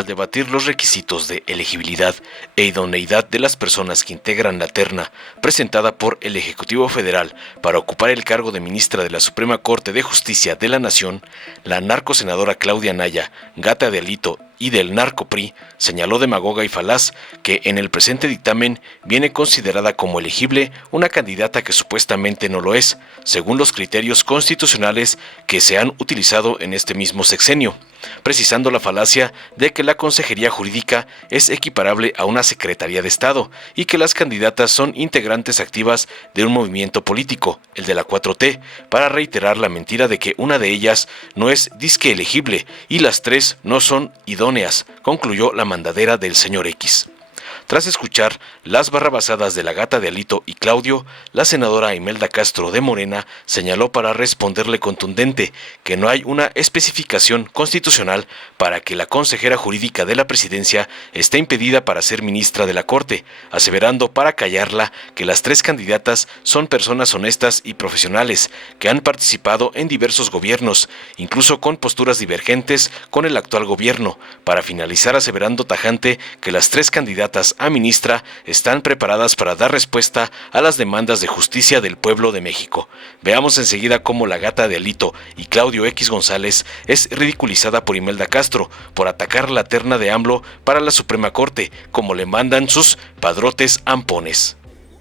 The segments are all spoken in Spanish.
al debatir los requisitos de elegibilidad e idoneidad de las personas que integran la terna presentada por el Ejecutivo Federal para ocupar el cargo de ministra de la Suprema Corte de Justicia de la Nación, la narcosenadora Claudia Anaya, gata de Alito y del narco-PRI, señaló demagoga y falaz que en el presente dictamen viene considerada como elegible una candidata que supuestamente no lo es, según los criterios constitucionales que se han utilizado en este mismo sexenio, precisando la falacia de que la Consejería Jurídica es equiparable a una Secretaría de Estado y que las candidatas son integrantes activas de un movimiento político, el de la 4T, para reiterar la mentira de que una de ellas no es disque elegible y las tres no son idóneas, concluyó la mandadera del señor X. Tras escuchar las barrabasadas de la gata de Alito y Claudio, la senadora Imelda Castro de Morena señaló para responderle contundente que no hay una especificación constitucional para que la consejera jurídica de la presidencia esté impedida para ser ministra de la Corte, aseverando para callarla que las tres candidatas son personas honestas y profesionales que han participado en diversos gobiernos, incluso con posturas divergentes con el actual gobierno, para finalizar aseverando tajante que las tres candidatas a ministra están preparadas para dar respuesta a las demandas de justicia del pueblo de México. Veamos enseguida cómo la gata de Alito y Claudio X González es ridiculizada por Imelda Castro por atacar la terna de AMLO para la Suprema Corte, como le mandan sus padrotes ampones.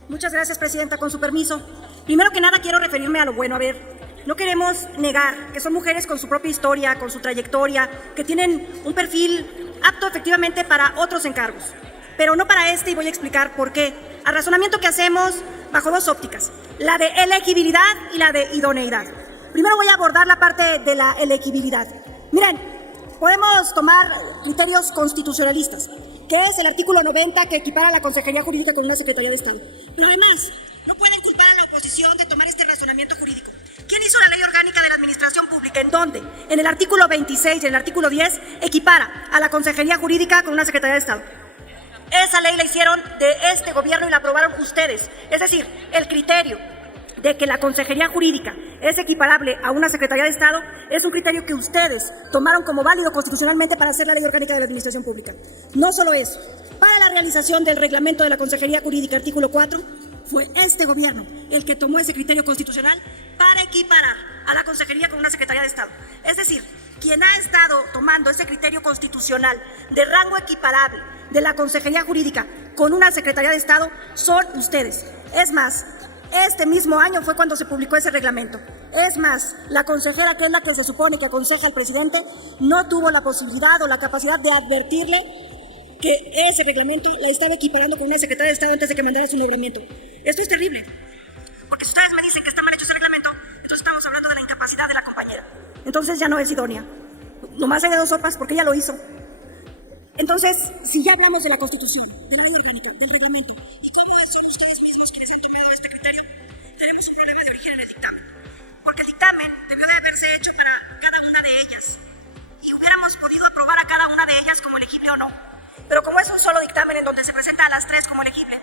Muchas gracias, Presidenta. Con su permiso, primero que nada quiero referirme a lo bueno. A ver, no queremos negar que son mujeres con su propia historia, con su trayectoria, que tienen un perfil apto efectivamente para otros encargos, pero no para este, y voy a explicar por qué. Al razonamiento que hacemos bajo dos ópticas, la de elegibilidad y la de idoneidad. Primero voy a abordar la parte de la elegibilidad. Miren, podemos tomar criterios constitucionalistas, que es el artículo 90 que equipara a la Consejería Jurídica con una Secretaría de Estado. Pero además, no pueden culpar a la oposición de tomar este razonamiento jurídico. ¿Quién hizo la Ley Orgánica de la Administración Pública? ¿En dónde? En el artículo 26 y en el artículo 10 equipara a la Consejería Jurídica con una Secretaría de Estado. Esa ley la hicieron de este gobierno y la aprobaron ustedes. Es decir, el criterio de que la Consejería Jurídica es equiparable a una Secretaría de Estado es un criterio que ustedes tomaron como válido constitucionalmente para hacer la Ley Orgánica de la Administración Pública. No solo eso, para la realización del reglamento de la Consejería Jurídica, artículo 4, fue este gobierno el que tomó ese criterio constitucional para equiparar a la Consejería con una Secretaría de Estado. Es decir, quien ha estado tomando ese criterio constitucional de rango equiparable de la Consejería Jurídica con una Secretaría de Estado son ustedes. Es más, este mismo año fue cuando se publicó ese reglamento. Es más, la consejera, que es la que se supone que aconseja al presidente, no tuvo la posibilidad o la capacidad de advertirle que ese reglamento la estaba equiparando con una Secretaría de Estado antes de que mandara su nombramiento. Esto es terrible, porque si ustedes me dicen que está mal hecho ese reglamento, entonces estamos hablando de la incapacidad de la compañera. Entonces ya no es idónea. Nomás hay de dos sopas, porque ella lo hizo. Entonces, si ya hablamos de la Constitución, de la Ley Orgánica, del reglamento, y cómo son ustedes mismos quienes han tomado este criterio, tenemos un problema de origen en el dictamen. Porque el dictamen debió de haberse hecho para cada una de ellas, y hubiéramos podido aprobar a cada una de ellas como elegible o no. Pero como es un solo dictamen en donde se presenta a las tres como elegible,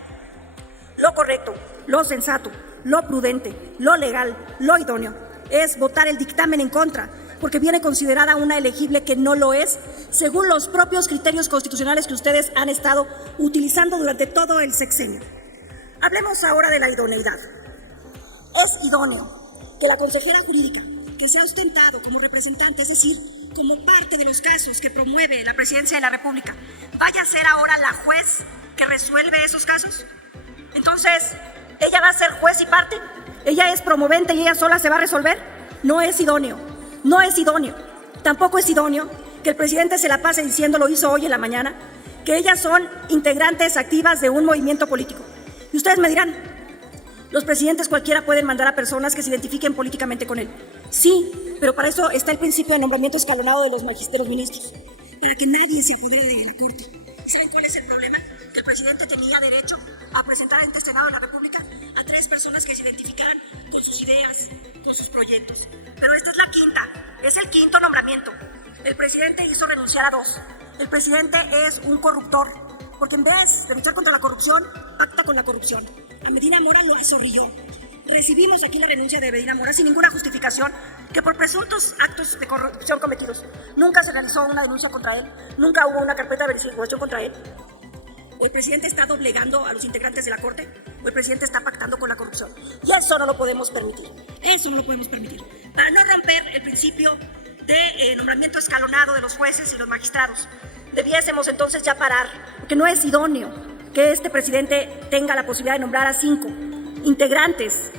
lo correcto, lo sensato, lo prudente, lo legal, lo idóneo, es votar el dictamen en contra, porque viene considerada una elegible que no lo es, según los propios criterios constitucionales que ustedes han estado utilizando durante todo el sexenio. Hablemos ahora de la idoneidad. Es idóneo que la consejera jurídica, que se ha ostentado como representante, es decir, como parte de los casos que promueve la Presidencia de la República, vaya a ser ahora la juez que resuelve esos casos. Entonces, ¿ella va a ser juez y parte? ¿Ella es promovente y ella sola se va a resolver? No es idóneo. No es idóneo. Tampoco es idóneo que el presidente se la pase diciendo, lo hizo hoy en la mañana, que ellas son integrantes activas de un movimiento político. Y ustedes me dirán, los presidentes cualquiera pueden mandar a personas que se identifiquen políticamente con él. Sí, pero para eso está el principio de nombramiento escalonado de los ministros, para que nadie se apodere de la Corte. ¿Saben cuál es el problema? Que el presidente tenía derecho a presentar ante el Senado de la República a tres personas que se identificaran con sus ideas, con sus proyectos. Pero esta es la quinta, es el quinto nombramiento. El presidente hizo renunciar a dos. El presidente es un corruptor, porque en vez de luchar contra la corrupción, pacta con la corrupción. A Medina Mora lo azorrilló. recibimos aquí la renuncia de Medina Mora sin ninguna justificación, que por presuntos actos de corrupción cometidos nunca se realizó una denuncia contra él, nunca hubo una carpeta de investigación contra él. ¿El presidente está doblegando a los integrantes de la Corte o el presidente está pactando con la corrupción? Y eso no lo podemos permitir. Eso no lo podemos permitir. Para no romper el principio de nombramiento escalonado de los jueces y los magistrados, debiésemos entonces ya parar, porque no es idóneo que este presidente tenga la posibilidad de nombrar a 5 integrantes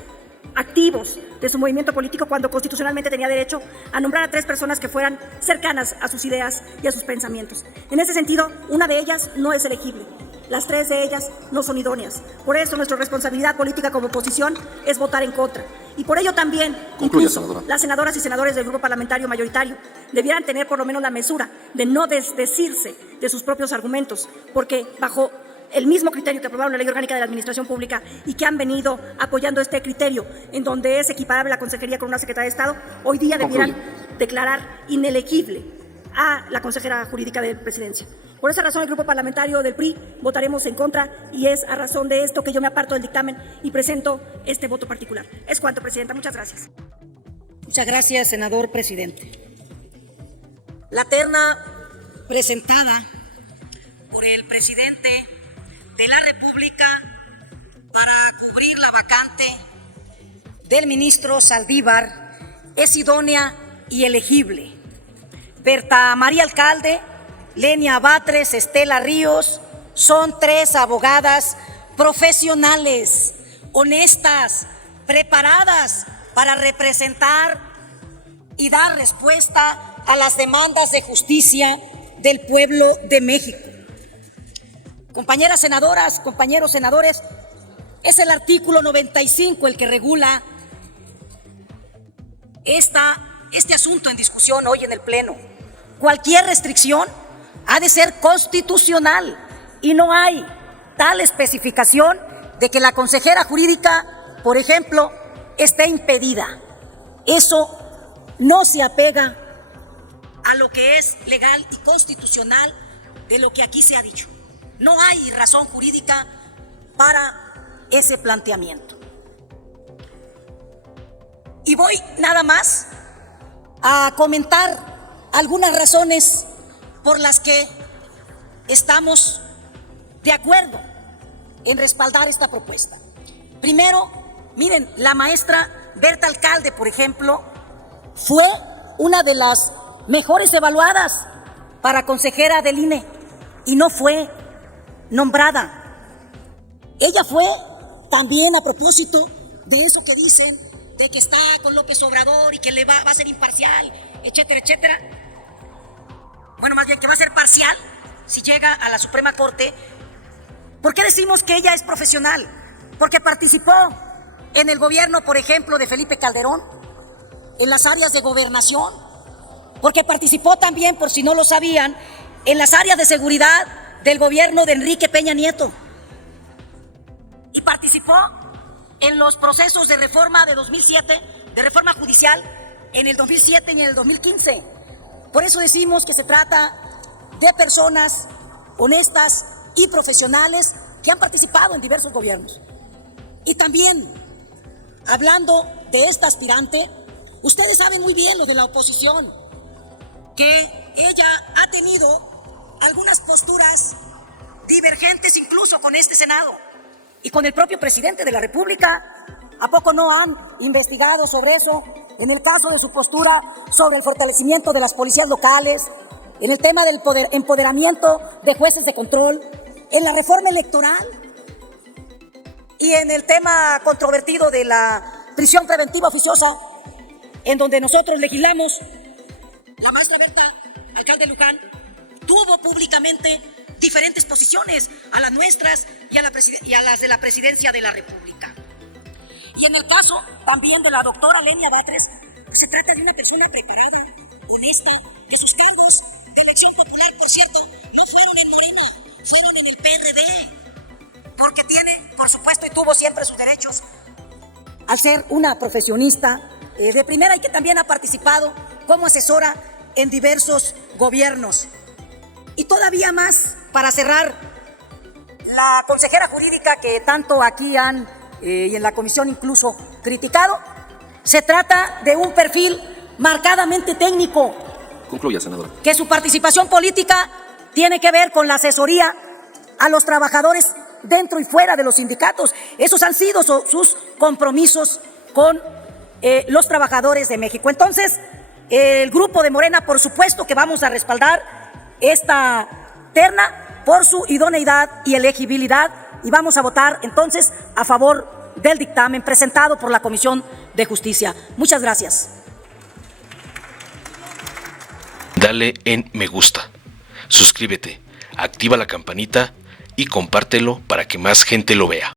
activos de su movimiento político cuando constitucionalmente tenía derecho a nombrar a 3 personas que fueran cercanas a sus ideas y a sus pensamientos. En ese sentido, una de ellas no es elegible. Las 3 de ellas no son idóneas. Por eso nuestra responsabilidad política como oposición es votar en contra. Y por ello también, incluso las senadoras y senadores del grupo parlamentario mayoritario debieran tener por lo menos la mesura de no desdecirse de sus propios argumentos, porque bajo el mismo criterio que aprobaron la Ley Orgánica de la Administración Pública y que han venido apoyando este criterio en donde es equiparable la consejería con una secretaria de Estado, hoy día debieran declarar inelegible a la consejera jurídica de Presidencia. Por esa razón, el grupo parlamentario del PRI votaremos en contra y es a razón de esto que yo me aparto del dictamen y presento este voto particular. Es cuanto, Presidenta. Muchas gracias. Muchas gracias, senador presidente. La terna presentada por el presidente de la República para cubrir la vacante del ministro Saldívar es idónea y elegible. Berta María Alcalde, Lenia Batres, Estela Ríos, son 3 abogadas profesionales, honestas, preparadas para representar y dar respuesta a las demandas de justicia del pueblo de México. Compañeras senadoras, compañeros senadores, es el artículo 95 el que regula este asunto en discusión hoy en el Pleno. Cualquier restricción ha de ser constitucional y no hay tal especificación de que la consejera jurídica, por ejemplo, esté impedida. Eso no se apega a lo que es legal y constitucional de lo que aquí se ha dicho. No hay razón jurídica para ese planteamiento. Y voy nada más a comentar algunas razones por las que estamos de acuerdo en respaldar esta propuesta. Primero, miren, la maestra Berta Alcalde, por ejemplo, fue una de las mejores evaluadas para consejera del INE y no fue nombrada. Ella fue también, a propósito de eso que dicen, de que está con López Obrador y que le va a ser imparcial, etcétera, etcétera. Bueno, más bien que va a ser parcial si llega a la Suprema Corte. ¿Por qué decimos que ella es profesional? Porque participó en el gobierno, por ejemplo, de Felipe Calderón, en las áreas de gobernación, porque participó también, por si no lo sabían, en las áreas de seguridad del gobierno de Enrique Peña Nieto, y participó en los procesos de reforma de 2007, de reforma judicial, en el 2007 y en el 2015. Por eso decimos que se trata de personas honestas y profesionales que han participado en diversos gobiernos. Y también, hablando de esta aspirante, ustedes saben muy bien, los de la oposición, que ella ha tenido algunas posturas divergentes incluso con este Senado y con el propio presidente de la República. ¿A poco no han investigado sobre eso? En el caso de su postura sobre el fortalecimiento de las policías locales, en el tema del empoderamiento de jueces de control, en la reforma electoral y en el tema controvertido de la prisión preventiva oficiosa, en donde nosotros legislamos. La maestra Berta Alcalde Luján tuvo públicamente diferentes posiciones a las nuestras y a las de la Presidencia de la República. Y en el caso también de la doctora Lenia Batres, se trata de una persona preparada, honesta, de sus cargos de elección popular, por cierto, no fueron en Morena, fueron en el PRD, porque tiene, por supuesto, y tuvo siempre sus derechos, al ser una profesionista de primera y que también ha participado como asesora en diversos gobiernos. Y todavía más, para cerrar, la consejera jurídica que tanto aquí han, y en la comisión incluso, criticado. Se trata de un perfil marcadamente técnico. Concluya, senadora. Que su participación política tiene que ver con la asesoría a los trabajadores dentro y fuera de los sindicatos. Esos han sido sus compromisos con los trabajadores de México. Entonces, el grupo de Morena, por supuesto que vamos a respaldar esta terna por su idoneidad y elegibilidad, y vamos a votar entonces a favor del dictamen presentado por la Comisión de Justicia. Muchas gracias. Dale en me gusta, suscríbete, activa la campanita y compártelo para que más gente lo vea.